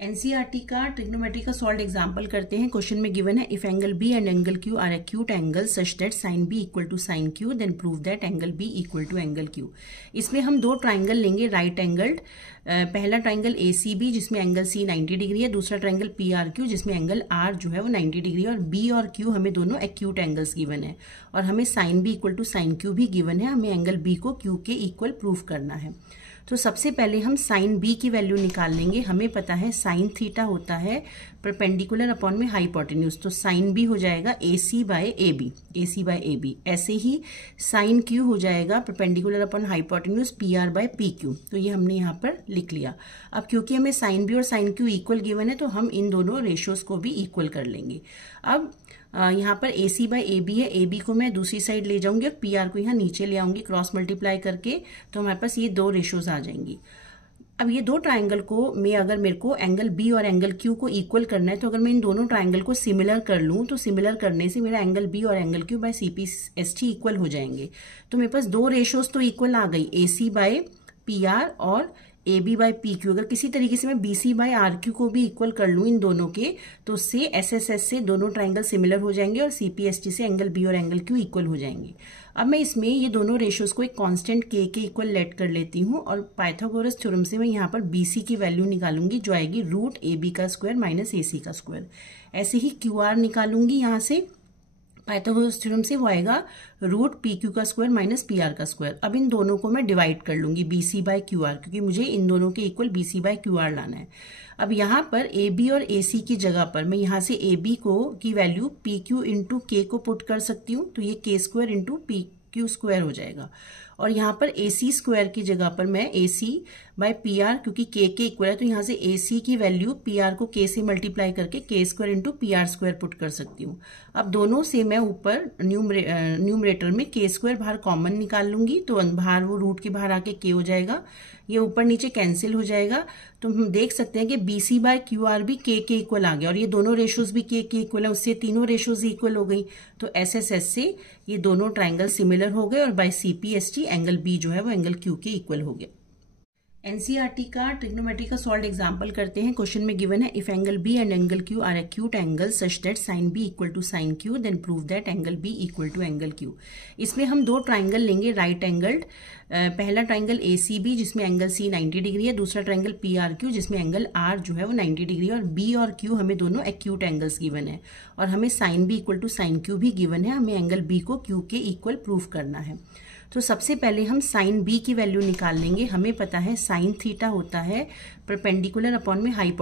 NCERT का trigonometry का solve example करते हैं। क्वेश्चन में गिवन है if angle B and angle Q are acute angle such that sine B equal to sine Q then prove that angle B equal to angle Q. इसमें हम दो triangle लेंगे right angled. पहला triangle ACB जिसमें angle C 90 degree है, दूसरा triangle PRQ जिसमें angle R जो है वो 90 डिग्री है और B और Q हमें दोनों एक्यूट एंगल्स गिवन है और हमें sine B equal to sine Q भी गिवन है। हमें एंगल B को Q के इक्वल प्रूव करना है। तो सबसे पहले हम साइन B की वैल्यू निकाल लेंगे। हमें पता है साइन थीटा होता है परपेंडिकुलर अपॉन में हाइपोटेन्यूज, तो साइन B हो जाएगा AC बाय AB। ऐसे ही साइन Q हो जाएगा perpendicular upon hypotenuse PR by PQ। तो ये हमने यहाँ पर लिख लिया। अब क्योंकि हमें साइन B और साइन Q इक्वल गिवन है तो हम इन दोनों रेशियोज को भी इक्वल कर लेंगे। अब यहाँ पर AC बाय AB है, AB को मैं दूसरी साइड ले जाऊंगी और PR को यहाँ नीचे ले आऊंगी क्रॉस मल्टीप्लाई करके, तो हमारे पास ये दो रेशियोज आ जाएंगी। अब ये दो ट्राइंगल को अगर मेरे को एंगल B और एंगल Q को इक्वल करना है तो अगर मैं इन दोनों ट्राइंगल को सिमिलर कर लूँ तो सिमिलर करने से मेरा एंगल B और angle Q by CPST equal हो जाएंगे। तो मेरे पास दो रेशियोज तो इक्वल आ गई, AC बाय PR और AB बाय PQ। अगर किसी तरीके से मैं BC बाय RQ को भी इक्वल कर लूँ इन दोनों के, तो उससे SSS से दोनों ट्राइंगल सिमिलर हो जाएंगे और CPST से एंगल B और एंगल Q इक्वल हो जाएंगे। अब मैं इसमें ये दोनों रेशियोज को एक कांस्टेंट K के इक्वल लेट कर लेती हूँ और पाइथागोरस थ्योरम से मैं यहाँ पर BC की वैल्यू निकालूंगी जो आएगी रूट AB का स्क्वायर माइनस AC का स्क्वायर। ऐसे ही QR निकालूंगी यहाँ से पाइथागोरस थ्योरम से, वो आएगा रूट PQ का स्क्वायर माइनस PR का स्क्वायर। अब इन दोनों को मैं डिवाइड कर लूंगी BC बाय QR, क्योंकि मुझे इन दोनों के इक्वल BC बाय QR लाना है। अब यहाँ पर AB और AC की जगह पर मैं यहाँ से AB को की वैल्यू PQ इंटू K को पुट कर सकती हूँ, तो ये K square into PQ square हो जाएगा। और यहाँ पर AC स्क्वायर की जगह पर मैं AC बाय PR, क्योंकि K के इक्वल है तो यहाँ से AC की वैल्यू PR को K से मल्टीप्लाई करके K square into PR square put कर सकती हूँ। अब दोनों से मैं ऊपर न्यूमरेटर में K स्क्वायर बाहर कॉमन निकाल लूंगी, तो बाहर वो रूट के बाहर आके K हो जाएगा, ये ऊपर नीचे कैंसिल हो जाएगा। तो हम देख सकते हैं कि BC बाय QR भी K के इक्वल आ गया और ये दोनों रेशियोज भी K के इक्वल है, उससे तीनों रेशियोज इक्वल हो गई। तो SSS से ये दोनों ट्राइंगल सिमिलर हो गए और बाय CPST एंगल B जो है वो एंगल Q के इक्वल हो गया। एनसीईआरटी का ट्रिग्नोमेट्री का सॉल्व एग्जांपल करते हैं। क्वेश्चन में गिवन है if angle B and angle Q are acute angle such that sine B equal to sine Q then prove that angle B equal to angle Q। इसमें हम दो triangle लेंगे right angled. पहला triangle ACB जिसमें angle C 90 degree है, दूसरा triangle PRQ जिसमें angle R जो है वो 90 डिग्री है और B और Q हमें दोनों एक्यूट एंगल्स गिवन है और हमें sine B equal to sine Q भी गिवन है। हमें एंगल B को Q के इक्वल प्रूव करना है। तो सबसे पहले हम साइन B की वैल्यू निकाल लेंगे। हमें पता है साइन थीटा होता है परपेंडिकुलर अपॉन में हाइपोटेन्यूज